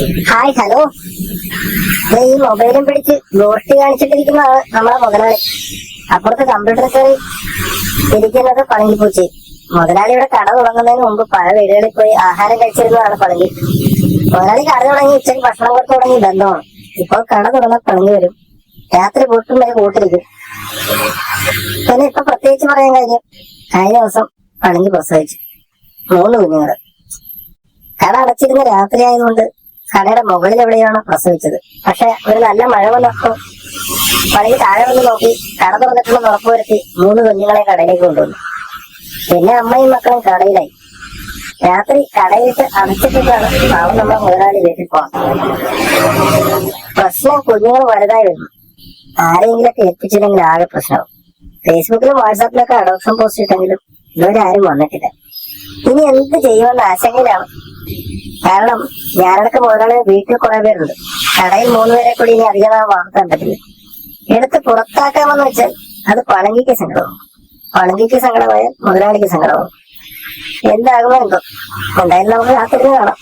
Hi hello. ഈ മൊബൈലും പിടിച്ച് ഗോഷ്ടി കാണിച്ചിട്ടിരിക്കുന്നതാണ് നമ്മളെ മുതലാളി. അപ്പുറത്ത് കമ്പ്യൂട്ടർ കയറി ഇരിക്കുന്നത് പളങ്കിപ്പൂച്ചി. മുതലാളിയുടെ കട തുടങ്ങുന്നതിന് മുമ്പ് പല വീടുകളിൽ പോയി ആഹാരം കഴിച്ചിരുന്നതാണ് പളങ്കി. മുതലാളി കട തുടങ്ങി ഉച്ചയ്ക്ക് ഭക്ഷണം കൊടുത്തു തുടങ്ങി ബന്ധമാണ്. ഇപ്പോൾ കട തുടങ്ങാൻ പളങ്കി വരും. രാത്രി പൂട്ടും വരെ കൂട്ടിരിക്കും. പിന്നെ ഇപ്പൊ പ്രത്യേകിച്ച് പറയാൻ കഴിഞ്ഞു, കഴിഞ്ഞ ദിവസം പളങ്കി പ്രസവിച്ചു 3 കുഞ്ഞുങ്ങൾ. കട അടച്ചിരുന്ന രാത്രി ആയതുകൊണ്ട് കടയുടെ മുകളിൽ എവിടെയാണ് പ്രസവിച്ചത്. പക്ഷെ ഒരു നല്ല മഴ വന്നപ്പോ പളങ്കി താഴെ വന്ന് നോക്കി കട തുറന്നിട്ടുണ്ടെന്ന് ഉറപ്പുവരുത്തി 3 കുഞ്ഞുങ്ങളെ കടയിലേക്ക് കൊണ്ടുവന്നു. പിന്നെ അമ്മയും മക്കളും കടയിലായി. രാത്രി കടയിട്ട് അടച്ചിട്ടിട്ടാണ് പാവം നമ്മളെ മുതലാളി വീട്ടിൽ പോകാം. പ്രശ്നം കുഞ്ഞുങ്ങൾ വലുതായി വരുന്നു. ആരെങ്കിലൊക്കെ എത്തിച്ചില്ലെങ്കിൽ ആകെ പ്രശ്നവും. ഫേസ്ബുക്കിലും വാട്സാപ്പിലൊക്കെ അഡോപ്ഷൻ പോസ്റ്റ് ഇട്ടെങ്കിലും ഇതുവരെ ആരും വന്നിട്ടില്ല. ഇനി എന്ത് ചെയ്യുമെന്ന ആശങ്കയിലാണ്. കാരണം ഞാനടക്കം മുതലാളി വീട്ടിൽ കുറെ പേരുണ്ട്. കടയിൽ 3 പേരെ കൂടി ഇനി അധികം നാൾ വളർത്താൻ പറ്റില്ല. എടുത്ത് പുറത്താക്കാമെന്ന് വെച്ചാൽ അത് പളങ്കിക്ക് സങ്കടവും. പളങ്കിക്ക് സങ്കടമായാൽ മുതലാളിക്ക് സങ്കടവും. എന്താകുമോ എന്തോ. എന്തായാലും നമുക്ക് കാത്തിരുന്ന് കാണാം.